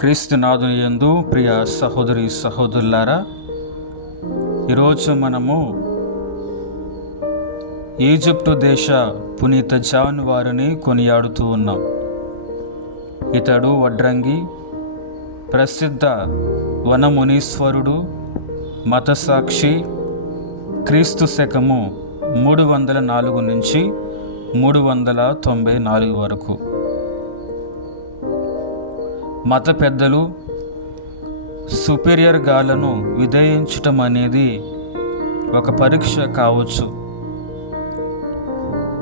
క్రీస్తునాథుని యందు ప్రియ సహోదరి సహోదరులారా, ఈరోజు మనము ఈజిప్టు దేశ పునీత జాన్ వారిని కొనియాడుతూ ఉన్నాం. ఇతడు వడ్రంగి, ప్రసిద్ధ వనమునీశ్వరుడు, మతసాక్షి. క్రీస్తు శకము 304 నుంచి 394 వరకు. మత పెద్దలు సుపీరియర్ గాలను విధేయించటం అనేది ఒక పరీక్ష కావచ్చు.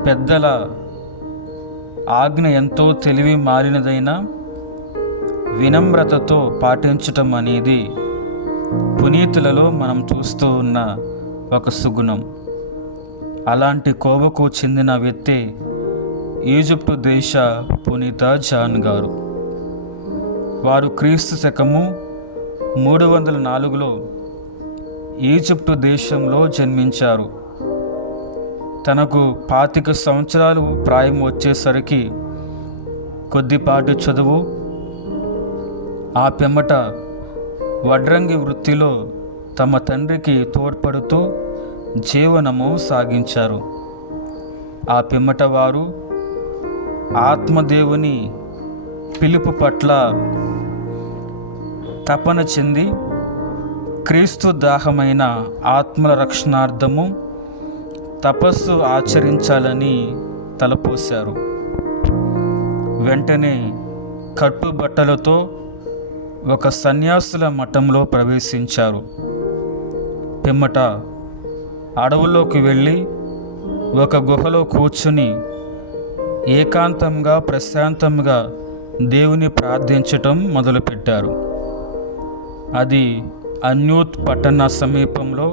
పెద్దల ఆజ్ఞ ఎంతో తెలివి మారినదైనా వినమ్రతతో పాటించటం అనేది పునీతులలో మనం చూస్తూ ఉన్న ఒక సుగుణం. అలాంటి కోవకు చెందిన వ్యక్తి ఈజిప్టు దేశ పునీత జాన్ గారు. వారు క్రీస్తు శకము 304లో ఈజిప్టు దేశంలో జన్మించారు. తనకు 25 సంవత్సరాలు ప్రాయం వచ్చేసరికి కొద్దిపాటి చదువు, ఆ పిమ్మట వడ్రంగి వృత్తిలో తమ తండ్రికి తోడ్పడుతూ జీవనము సాగించారు. ఆ పిమ్మట వారు ఆత్మదేవుని పిలుపు పట్ల తపన చెంది క్రీస్తు దాహమైన ఆత్మల రక్షణార్థము తపస్సు ఆచరించాలని తలపోశారు. వెంటనే కట్టుబట్టలతో ఒక సన్యాసుల మఠంలో ప్రవేశించారు. పిమ్మట అడవుల్లోకి వెళ్ళి ఒక గుహలో కూర్చుని ఏకాంతంగా ప్రశాంతంగా దేవుని ప్రార్థించటం మొదలుపెట్టారు. అది అన్యూత్ పట్టణ సమీపంలో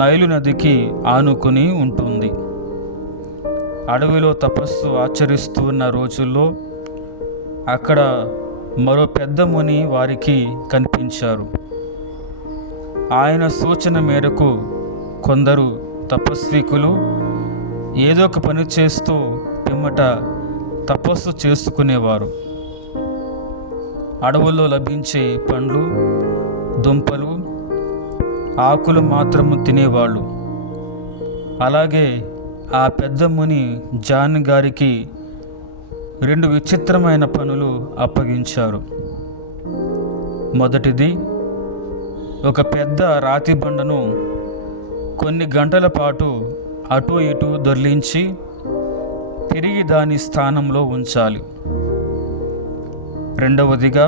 నైలు నదికి ఆనుకుని ఉంటుంది. అడవిలో తపస్సు ఆచరిస్తూ ఉన్న రోజుల్లో అక్కడ మరో పెద్ద ముని వారికి కనిపించారు. ఆయన సూచన మేరకు కొందరు తపస్వికులు ఏదో ఒక పని చేస్తూ పిమ్మట తపస్సు చేసుకునేవారు. అడవుల్లో లభించే పండ్లు, దుంపలు, ఆకులు మాత్రము తినేవాళ్ళు. అలాగే ఆ పెద్ద ముని జాన్ గారికి 2 విచిత్రమైన పనులు అప్పగించారు. మొదటిది, ఒక పెద్ద రాతి బండను కొన్ని గంటల పాటు అటు ఇటు దొర్లించి తిరిగి దాని స్థానంలో ఉంచాలి. రెండవదిగా,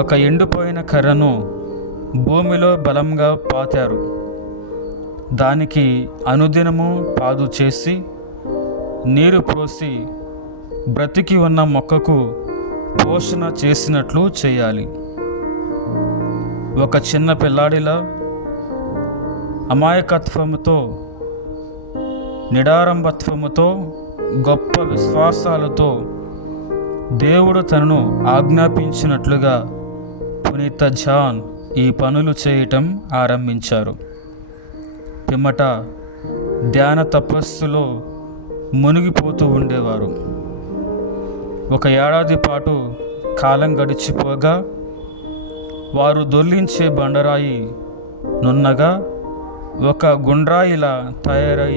ఒక ఎండిపోయిన కర్రను భూమిలో బలంగా పాతారు. దానికి అనుదినము పాదు చేసి నీరు పోసి బ్రతికి ఉన్న మొక్కకు పోషణ చేసినట్లు చేయాలి. ఒక చిన్న పిల్లాడిలా అమాయకత్వముతో, నిడారంభత్వముతో, గొప్ప విశ్వాసాలతో దేవుడు తనను ఆజ్ఞాపించినట్లుగా పునీత జాన్ ఈ పనులు చేయటం ఆరంభించారు. పిమ్మట ధ్యాన తపస్సులో మునిగిపోతూ ఉండేవారు. 1 ఏడాది పాటు కాలం గడిచిపోగా వారు దొర్లించే బండరాయి నున్నగా ఒక గుండ్రాయిలా తయారై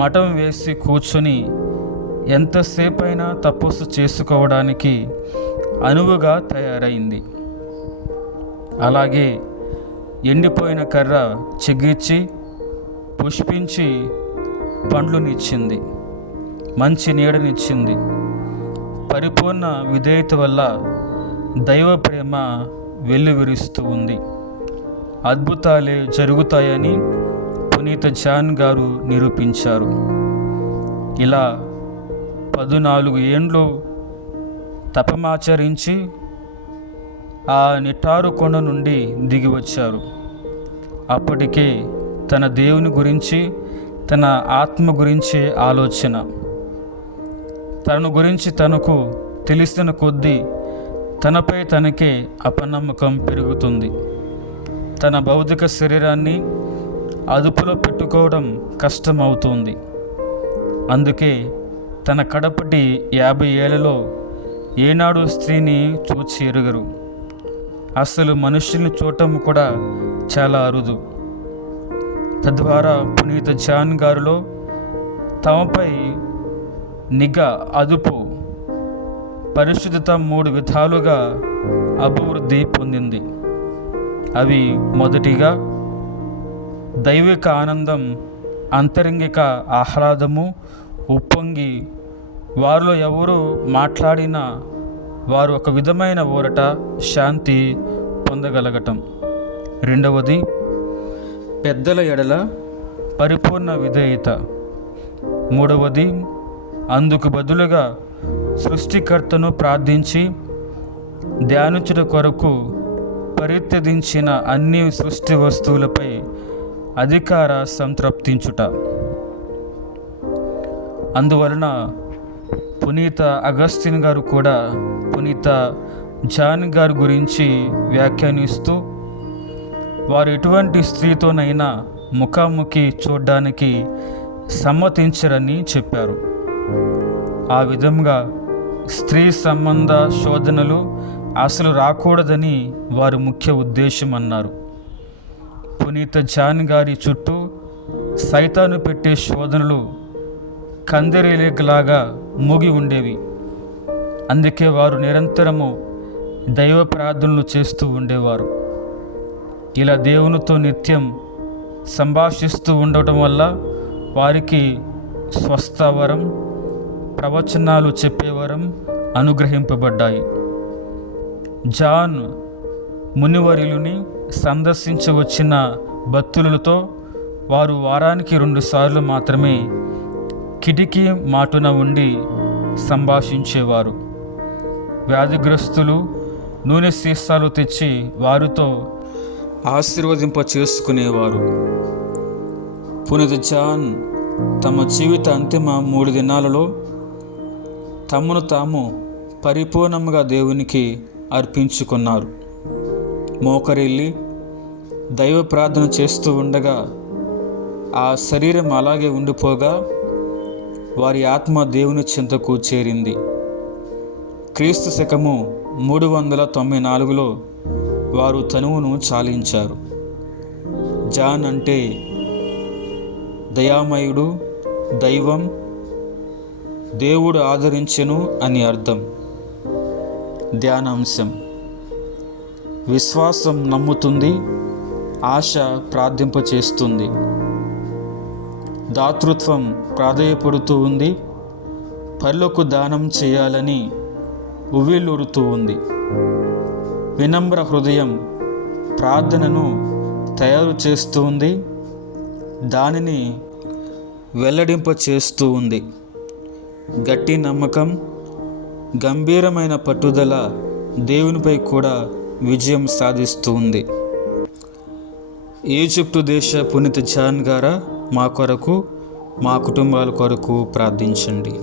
మఠం వేసి కూర్చుని ఎంతసేపైనా తపస్సు చేసుకోవడానికి అనువుగా తయారైంది. అలాగే ఎండిపోయిన కర్ర చిగిర్చి పుష్పించి పండ్లునిచ్చింది, మంచి నీడనిచ్చింది. పరిపూర్ణ విధేయత వల్ల దైవ ప్రేమ వెల్లువిరుస్తూ ఉంది. అద్భుతాలే జరుగుతాయని పునీత జాన్ గారు నిరూపించారు. ఇలా 14 ఏండ్లు తపమాచరించి ఆ నిటారు కొండ నుండి దిగి వచ్చారు. అప్పటికే తన దేవుని గురించి, తన ఆత్మ గురించే ఆలోచన, తనను గురించి తనకు తెలిసిన కొద్దీ తనపై తనకే అపనమ్మకం పెరుగుతుంది. తన భౌతిక శరీరాన్ని అదుపులో పెట్టుకోవడం కష్టమవుతుంది. అందుకే తన కడపటి 50 ఏళ్లలో ఏనాడు స్త్రీని చూచి ఎరుగరు. అసలు మనుషుల్ని చూడటం కూడా చాలా అరుదు. తద్వారా పునీత జాన్ గారిలో తమపై నిఘా, అదుపు, పరిశుద్ధత 3 విధాలుగా అభివృద్ధి పొందింది. అవి మొదటిగా దైవిక ఆనందం, అంతరంగిక ఆహ్లాదము ఉప్పొంగి వారిలో ఎవరు మాట్లాడినా వారు ఒక విధమైన ఊరట, శాంతి పొందగలగటం. రెండవది పెద్దల ఎడల పరిపూర్ణ విధేయత. మూడవది అందుకు బదులుగా సృష్టికర్తను ప్రార్థించి ధ్యానించుట కొరకు పరిత్యజించిన అన్ని సృష్టి వస్తువులపై అధికార సంతృప్తించుట. అందువలన పునీత అగస్టిన్ గారు కూడా పునీత జాన్ గారి గురించి వ్యాఖ్యానిస్తూ వారు ఎటువంటి స్త్రీతోనైనా ముఖాముఖి చూడడానికి సమ్మతించరని చెప్పారు. ఆ విధంగా స్త్రీ సంబంధ శోధనలు అసలు రాకూడదని వారి ముఖ్య ఉద్దేశం అన్నారు. పునీత జాన్ గారి చుట్టూ సైతాను పెట్టే శోధనలు కందిరీలాగా మూగి ఉండేవి. అందుకే వారు నిరంతరము దైవ ప్రార్థనలు చేస్తూ ఉండేవారు. ఇలా దేవునితో నిత్యం సంభాషిస్తూ ఉండటం వల్ల వారికి స్వస్థవరం, ప్రవచనాలు చెప్పేవరం అనుగ్రహింపబడ్డాయి. జాన్ మునివర్యులని సందర్శించవచ్చిన భక్తులతో వారు వారానికి 2 సార్లు మాత్రమే కిటికీ మాటున ఉండి సంభాషించేవారు. వ్యాధిగ్రస్తులు నూనె సీసాలు తెచ్చి వారితో ఆశీర్వదింప చేసుకునేవారు. పునీత జాన్ తమ జీవిత అంతిమ 3 దినాలలో తమను తాము పరిపూర్ణంగా దేవునికి అర్పించుకున్నారు. మోకరిల్లి దైవ ప్రార్థన చేస్తూ ఉండగా ఆ శరీరం అలాగే ఉండిపోగా వారి ఆత్మ దేవుని చెంతకు చేరింది. క్రీస్తు శకము 394లో వారు తనువును చాలించారు. జాన్ అంటే దయామయుడు, దైవం, దేవుడు ఆదరించెను అని అర్థం. ధ్యానాంశం: విశ్వాసం నమ్ముతుంది, ఆశ ప్రార్థింపచేస్తుంది. దాతృత్వం ప్రాధేయపడుతూ ఉంది, పరులకు దానం చేయాలని ఉవ్విళ్ళూరుతూ ఉంది. వినమ్ర హృదయం ప్రార్థనను తయారు చేస్తూ ఉంది, దానిని వెల్లడింప చేస్తూ ఉంది. గట్టి నమ్మకం, గంభీరమైన పట్టుదల దేవునిపై కూడా విజయం సాధిస్తూ ఉంది. ఈజిప్టు దేశ పునీత జాన్ గారా మా కొరకు, మా కుటుంబాల కొరకు ప్రార్థించండి.